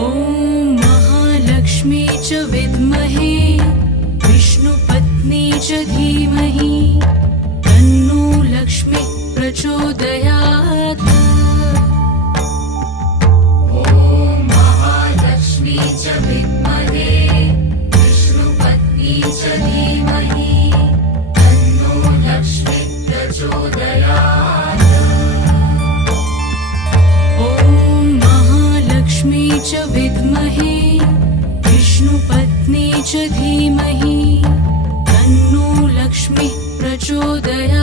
ॐ महालक्ष्मी च विद्महे विष्णुपत्नी च धीमहि तन्नो लक्ष्मी प्रचोदयात्। ॐ महालक्ष्मी च विद्महे विष्णुपत्नी च धीमहि तन्नो लक्ष्मी प्रचोदयात्। ॐ महालक्ष्मी च विद्महे विष्णुपत्नी च धीमहि तन्नो लक्ष्मी प्रचोदयात्।